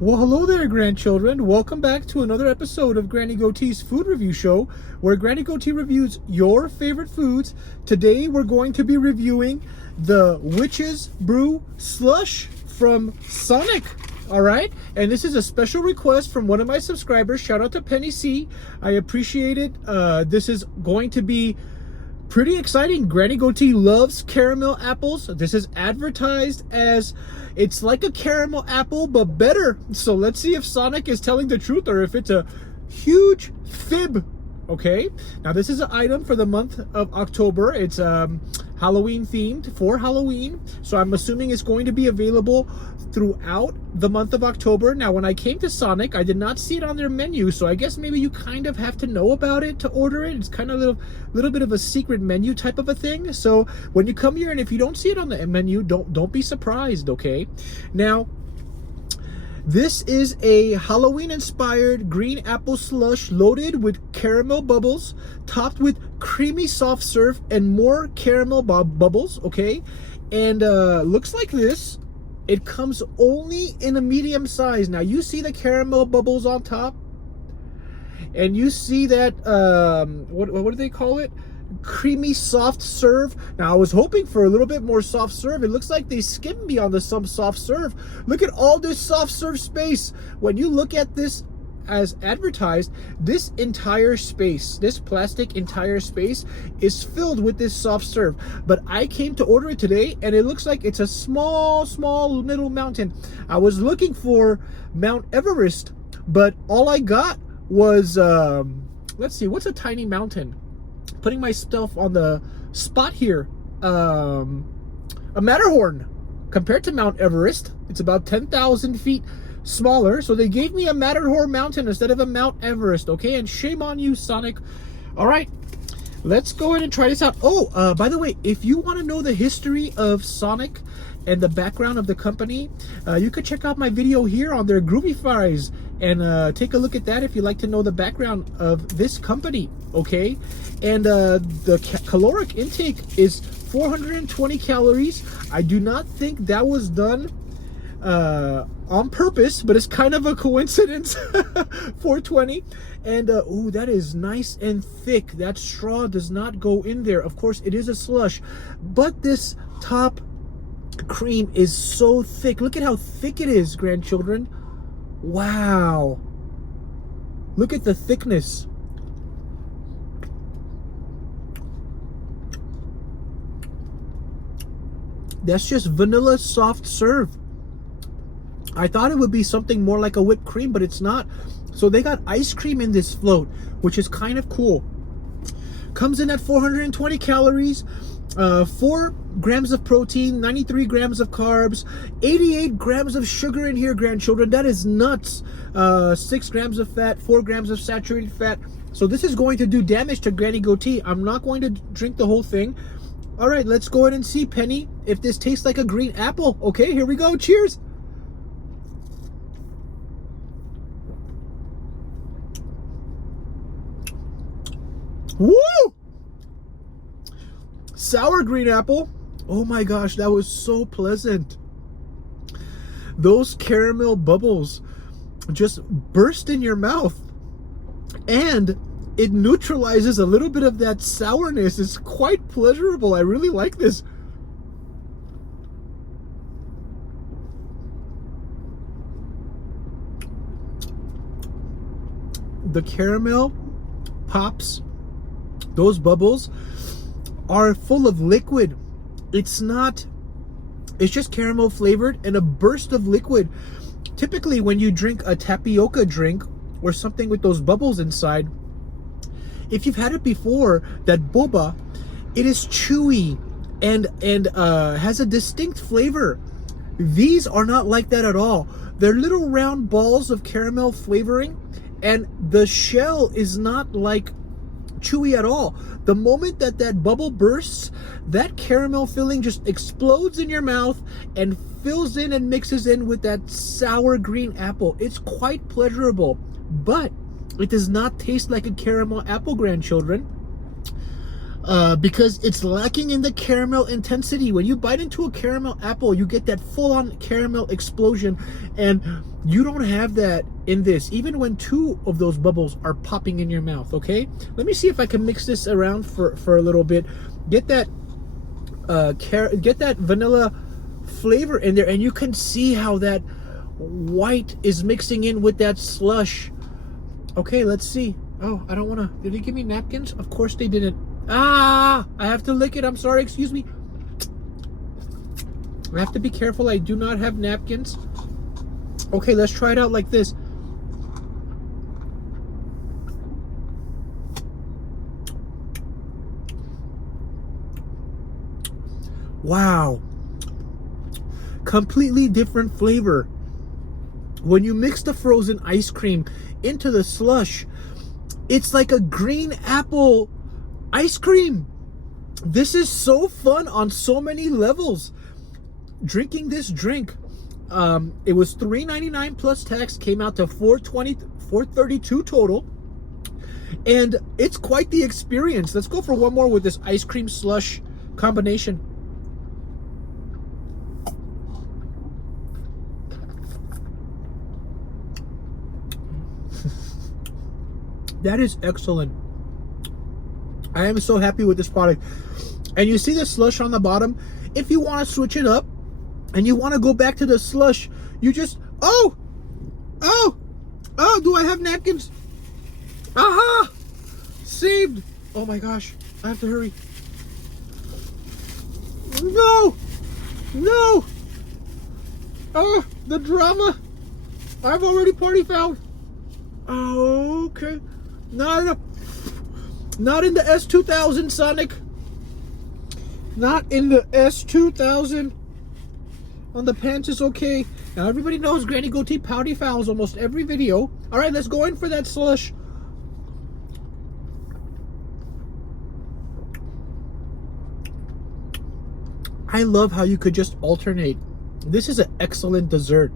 Well, hello there, grandchildren. Welcome back to another episode of Granny Goatee's Food Review Show, where Granny Goatee reviews your favorite foods. Today, we're going to be reviewing the Witch's Brew Slush from Sonic. All right, and this is a special request from one of my subscribers. Shout out to Penny C. I appreciate it. This is going to be pretty exciting. Granny Goatee loves caramel apples. This is advertised as it's like a caramel apple, but better. So let's see if Sonic is telling the truth or if it's a huge fib. Okay, now this is an item for the month of October. It's Halloween themed for Halloween. So I'm assuming it's going to be available throughout the month of October. Now, when I came to Sonic, I did not see it on their menu. So I guess maybe you kind of have to know about it to order it. It's kind of a little bit of a secret menu type of a thing. So when you come here and if you don't see it on the menu, don't be surprised, okay? Now, this is a Halloween-inspired green apple slush loaded with caramel bubbles, topped with creamy soft serve and more caramel bubbles, okay? And looks like this. It comes only in a medium size. Now, you see the caramel bubbles on top? And you see that, what do they call it? Creamy soft serve. Now I was hoping for a little bit more soft serve. It looks like they skimmed me on some soft serve. Look at all this soft serve space. When you look at this as advertised, this entire space, this plastic entire space is filled with this soft serve. But I came to order it today and it looks like it's a small little mountain. I was looking for Mount Everest, but all I got was let's see, what's a tiny mountain? Putting myself on the spot here. A Matterhorn. Compared to Mount Everest, it's about 10,000 feet smaller. So they gave me a Matterhorn mountain instead of a Mount Everest. Okay, and shame on you, Sonic. All right, let's go ahead and try this out. Oh, by the way, if you want to know the history of Sonic and the background of the company, you could check out my video here on their Groovy Fries and take a look at that if you'd like to know the background of this company, okay? And the caloric intake is 420 calories. I do not think that was done on purpose, but it's kind of a coincidence. 420. And ooh, that is nice and thick. That straw does not go in there. Of course, it is a slush, but this top cream is so thick. Look at how thick it is, grandchildren. Wow. Look at the thickness. That's just vanilla soft serve. I thought it would be something more like a whipped cream, but it's not. So they got ice cream in this float, which is kind of cool. Comes in at 420 calories, 4 grams of protein, 93 grams of carbs, 88 grams of sugar in here, grandchildren. That is nuts. 6 grams of fat, 4 grams of saturated fat. So this is going to do damage to Granny Goatee. I'm not going to drink the whole thing. All right, let's go ahead and see, Penny, if this tastes like a green apple. Okay, here we go. Cheers. Woo! Sour green apple. Oh my gosh, that was so pleasant. Those caramel bubbles just burst in your mouth. And it neutralizes a little bit of that sourness. It's quite pleasurable. I really like this. The caramel pops. Those bubbles are full of liquid. It's just caramel flavored and a burst of liquid. Typically when you drink a tapioca drink or something with those bubbles inside, if you've had it before, that boba, it is chewy and has a distinct flavor. These are not like that at all. They're little round balls of caramel flavoring, and the shell is not like chewy at all. The moment that bubble bursts, that caramel filling just explodes in your mouth and fills in and mixes in with that sour green apple. It's quite pleasurable, but it does not taste like a caramel apple, grandchildren. because it's lacking in the caramel intensity. When you bite into a caramel apple, you get that full-on caramel explosion, and you don't have that in this, even when 2 of those bubbles are popping in your mouth. Okay, let me see if I can mix this around for a little bit. Get that vanilla flavor in there, and you can see how that white is mixing in with that slush. Okay, let's see. Oh, I don't want to. Did they give me napkins? Of course they didn't. I have to lick it. I'm sorry. Excuse me. I have to be careful. I do not have napkins. Okay, let's try it out like this. Wow. Completely different flavor. When you mix the frozen ice cream into the slush, it's like a green apple ice cream. This is so fun on so many levels. Drinking this drink, it was $3.99 plus tax, came out to $432 total, and it's quite the experience. Let's go for one more with this ice cream slush combination. That is excellent. I am so happy with this product. And you see the slush on the bottom. If you want to switch it up and you want to go back to the slush, you just, oh, do I have napkins? Aha! Saved. Oh my gosh, I have to hurry. No! Oh, the drama. I've already party fouled. Oh, okay. Not in the S2000, Sonic. Not in the S2000. On the pants is okay. Now everybody knows Granny Goatee pouty fouls almost every video. All right, let's go in for that slush. I love how you could just alternate. This is an excellent dessert.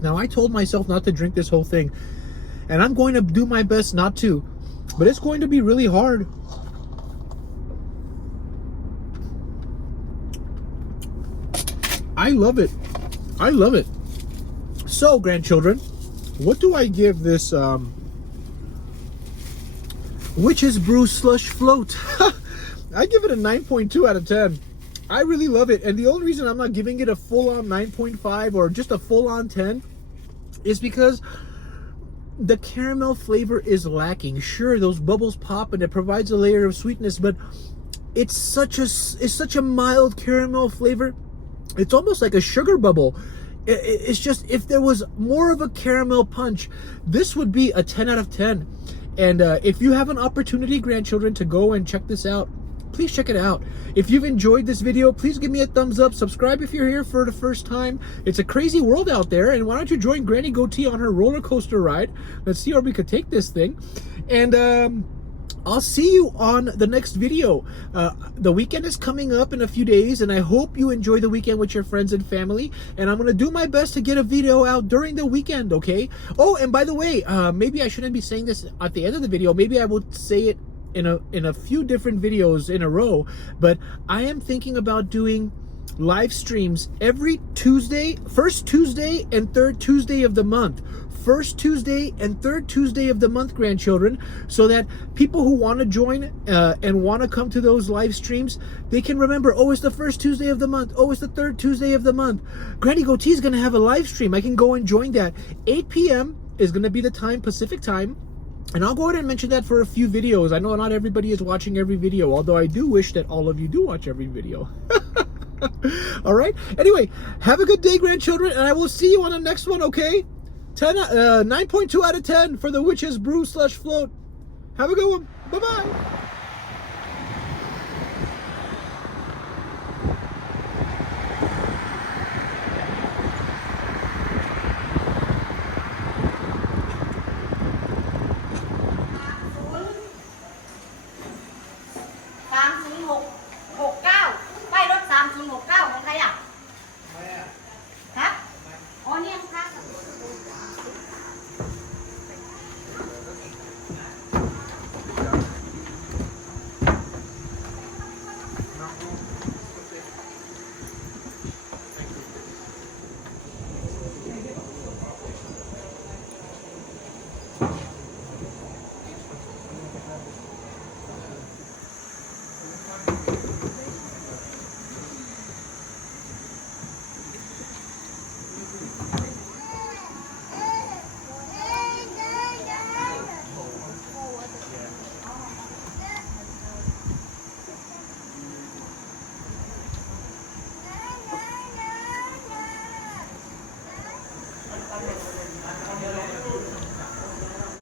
Now I told myself not to drink this whole thing, and I'm going to do my best not to, but it's going to be really hard. I love it. I love it. So, grandchildren, what do I give this Witch's Brew Slush Float? I give it a 9.2 out of 10. I really love it. And the only reason I'm not giving it a full-on 9.5 or just a full-on 10 is because the caramel flavor is lacking. Sure, those bubbles pop and it provides a layer of sweetness, but it's such a mild caramel flavor. It's almost like a sugar bubble. It's just, if there was more of a caramel punch, this would be a 10 out of 10. And if you have an opportunity, grandchildren, to go and check this out, please check it out. If you've enjoyed this video, please give me a thumbs up. Subscribe if you're here for the first time. It's a crazy world out there, and why don't you join Granny Goatee on her roller coaster ride? Let's see where we could take this thing. And I'll see you on the next video. The weekend is coming up in a few days, and I hope you enjoy the weekend with your friends and family. And I'm going to do my best to get a video out during the weekend, okay? Oh, and by the way, maybe I shouldn't be saying this at the end of the video. Maybe I will say it in a few different videos in a row, but I am thinking about doing live streams every Tuesday, first Tuesday and third Tuesday of the month. First Tuesday and third Tuesday of the month, grandchildren, so that people who want to join and want to come to those live streams, they can remember, oh, it's the first Tuesday of the month. Oh, it's the third Tuesday of the month. Granny Goatee is going to have a live stream. I can go and join that. 8 p.m. is going to be the time, Pacific time. And I'll go ahead and mention that for a few videos. I know not everybody is watching every video, although I do wish that all of you do watch every video. All right? Anyway, have a good day, grandchildren, and I will see you on the next one, okay? 9.2 out of 10 for the Witch's Brew Slush Float. Have a good one. Bye-bye.